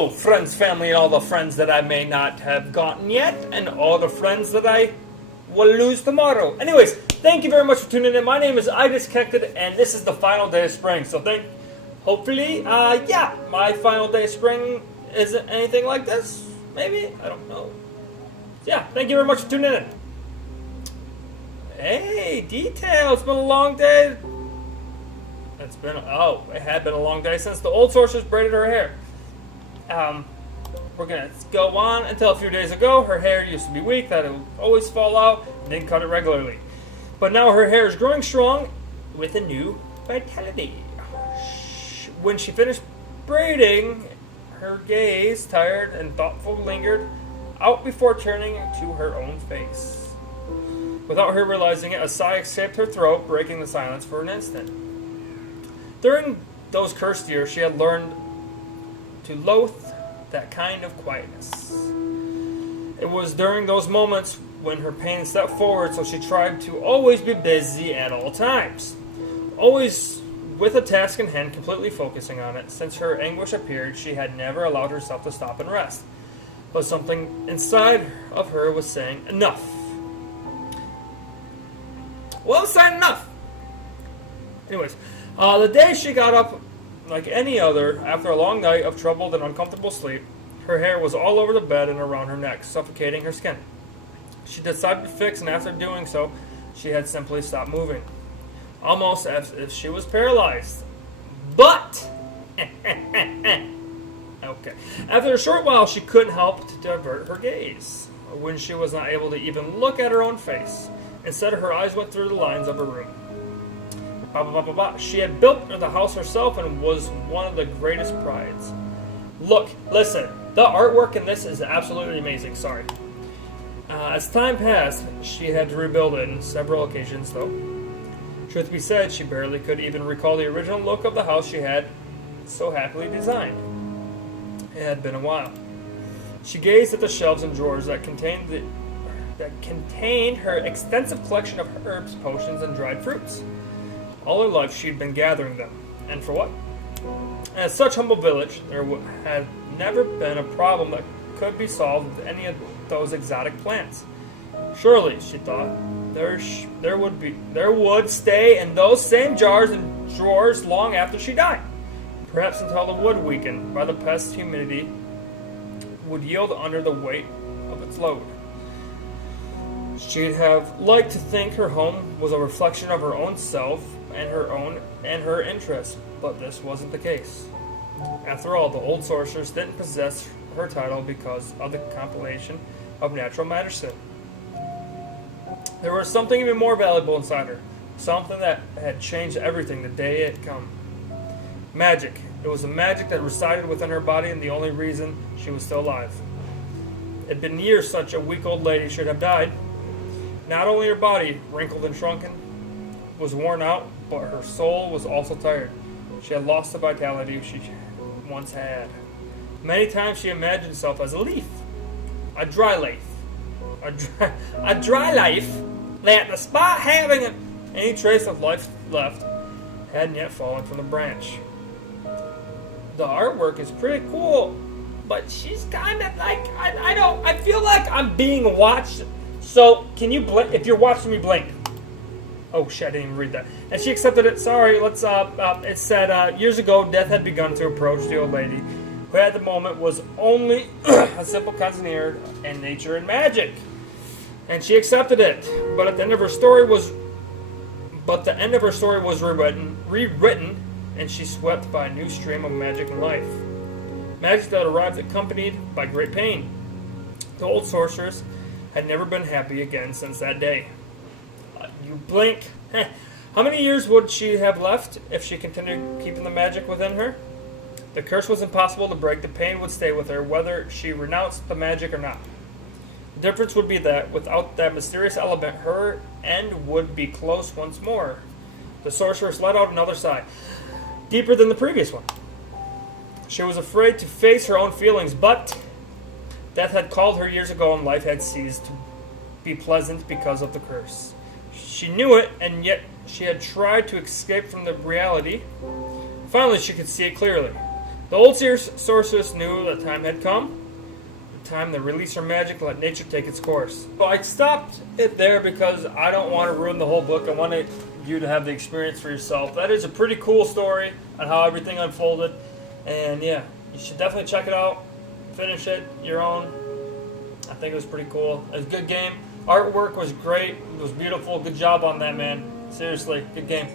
Hello, friends, family, and all the friends that I may not have gotten yet, and all the friends that I will lose tomorrow. Anyways, thank you very much for tuning in. My name is I Disconnected, and this is the final day of spring. So hopefully, my final day of spring isn't anything like this. Maybe, I don't know. Yeah, thank you very much for tuning in. Hey, Detail, it's been a long day. It had been a long day since the old sorceress braided her hair. We're gonna go on until a few days ago. Her hair used to be weak, that it would always fall out, and didn't cut it regularly. But now her hair is growing strong with a new vitality. When she finished braiding, her gaze, tired and thoughtful, lingered out before turning to her own face. Without her realizing it, a sigh escaped her throat, breaking the silence for an instant. During those cursed years, she had learned to loathe that kind of quietness. It was during those moments when her pain stepped forward, so she tried to always be busy at all times. Always with a task in hand, completely focusing on it. Since her anguish appeared, she had never allowed herself to stop and rest. But something inside of her was saying, enough. Well, saying enough. Anyways, the day she got up like any other, after a long night of troubled and uncomfortable sleep, her hair was all over the bed and around her neck, suffocating her skin. She decided to fix, and after doing so, she had simply stopped moving, almost as if she was paralyzed. But, okay, after a short while, she couldn't help to divert her gaze, when she was not able to even look at her own face. Instead, her eyes went through the lines of her room. She had built the house herself and was one of the greatest prides. Look, listen, the artwork in this is absolutely amazing, sorry. As time passed, she had to rebuild it on several occasions, though. Truth be said, she barely could even recall the original look of the house she had so happily designed. It had been a while. She gazed at the shelves and drawers that contained her extensive collection of herbs, potions, and dried fruits. All her life she'd been gathering them. And for what? As such humble village, there had never been a problem that could be solved with any of those exotic plants. Surely, she thought, there would stay in those same jars and drawers long after she died. Perhaps until the wood, weakened by the pest humidity, would yield under the weight of its load. She'd have liked to think her home was a reflection of her own self and her interests, but this wasn't the case. After all, the old sorceress didn't possess her title because of the compilation of natural medicine. There was something even more valuable inside her, something that had changed everything the day it come. Magic. It was a magic that resided within her body, and the only reason she was still alive. It had been years such a weak old lady should have died. Not only her body, wrinkled and shrunken, was worn out, but her soul was also tired. She had lost the vitality she once had. Many times she imagined herself as a leaf, a dry leaf, a dry leaf that, despite having any trace of life left, hadn't yet fallen from the branch. The artwork is pretty cool, but she's kind of like, I feel like I'm being watched. So, can you blink? If you're watching me, blink. Oh shit, I didn't even read that. And she accepted it. Sorry, it said, years ago, death had begun to approach the old lady, who at the moment was only a simple connoisseur in nature and magic. And she accepted it. But the end of her story was rewritten, and she swept by a new stream of magic and life. Magic that arrived accompanied by great pain. The old sorceress had never been happy again since that day. You blink. How many years would she have left if she continued keeping the magic within her? The curse was impossible to break. The pain would stay with her, whether she renounced the magic or not. The difference would be that, without that mysterious element, her end would be close once more. The sorceress let out another sigh, deeper than the previous one. She was afraid to face her own feelings, but death had called her years ago, and life had ceased to be pleasant because of the curse. She knew it, and yet she had tried to escape from the reality. Finally, she could see it clearly. The old sorceress knew that time had come. Time to release her magic and let nature take its course. So I stopped it there because I don't want to ruin the whole book. I wanted you to have the experience for yourself. That is a pretty cool story on how everything unfolded. And yeah, you should definitely check it out. Finish it your own. I think it was pretty cool. It was a good game. Artwork was great. It was beautiful. Good job on that, man. Seriously, good game.